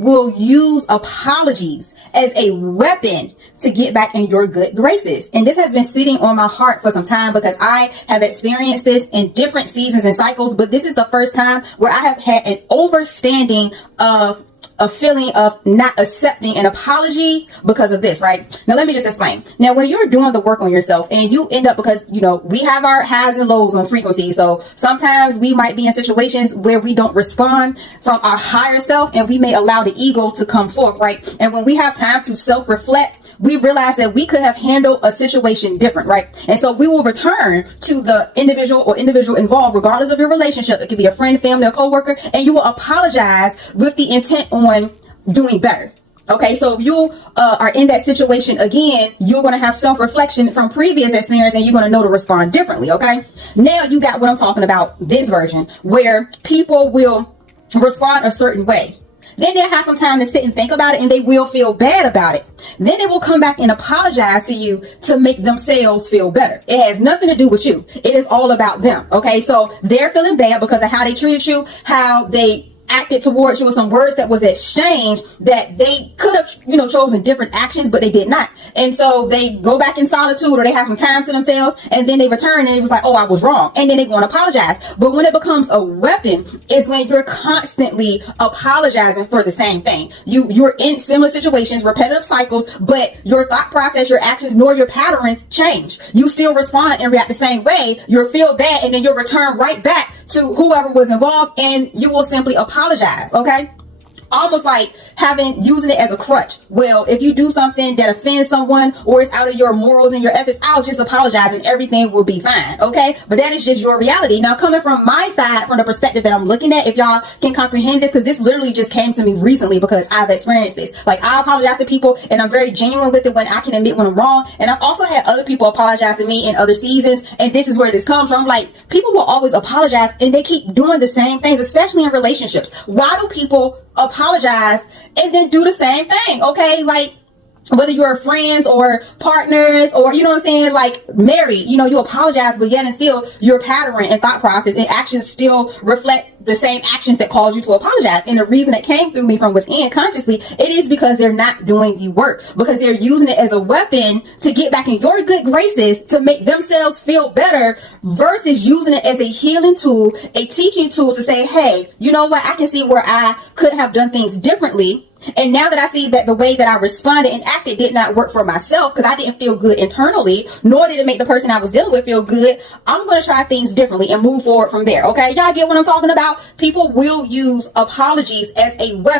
will use apologies as a weapon to get back in your good graces. And this has been sitting on my heart for some time because I have experienced this in different seasons and cycles, but this is the first time where I have had an overstanding of a feeling of not accepting an apology because of this, right? Now, let me just explain. Now, when you're doing the work on yourself and you end up, because, we have our highs and lows on frequency. So sometimes we might be in situations where we don't respond from our higher self and we may allow the ego to come forth, right? And when we have time to self-reflect, we realize that we could have handled a situation different, right? And so we will return to the individual involved, regardless of your relationship. It could be a friend, family, or coworker, and you will apologize with the intent on doing better. Okay, so if you are in that situation again, you're going to have self-reflection from previous experience and you're going to know to respond differently, okay? Now you got what I'm talking about, this version, where people will respond a certain way. Then they'll have some time to sit and think about it and they will feel bad about it. Then they will come back and apologize to you to make themselves feel better. It has nothing to do with you. It is all about them. Okay, so they're feeling bad because of how they treated you, how they acted towards you, with some words that was exchanged that they could have, chosen different actions, but they did not. And so they go back in solitude or they have some time to themselves and then they return and it was like, oh, I was wrong. And then they go and apologize. But when it becomes a weapon is when you're constantly apologizing for the same thing. You're in similar situations, repetitive cycles, but your thought process, your actions, nor your patterns change. You still respond and react the same way. You'll feel bad and then you'll return right back to whoever was involved and you will simply apologize, okay? Almost like using it as a crutch. Well, if you do something that offends someone or is out of your morals and your ethics, I'll just apologize and everything will be fine, okay? But that is just your reality. Now, coming from my side, from the perspective that I'm looking at, if y'all can comprehend this, because this literally just came to me recently because I've experienced this. Like, I apologize to people and I'm very genuine with it when I can admit when I'm wrong. And I've also had other people apologize to me in other seasons. And this is where this comes from. Like, people will always apologize and they keep doing the same things, especially in relationships. Why do people apologize and then do the same thing? Okay, like whether you're friends or partners or, like married, you apologize, but yet and still your pattern and thought process and actions still reflect the same actions that caused you to apologize. And the reason it came through me from within consciously, it is because they're not doing the work, because they're using it as a weapon to get back in your good graces to make themselves feel better versus using it as a healing tool, a teaching tool to say, hey, you know what? I can see where I could have done things differently. And now that I see that the way that I responded and acted did not work for myself because I didn't feel good internally, nor did it make the person I was dealing with feel good, I'm going to try things differently and move forward from there. Okay, y'all get what I'm talking about? People will use apologies as a weapon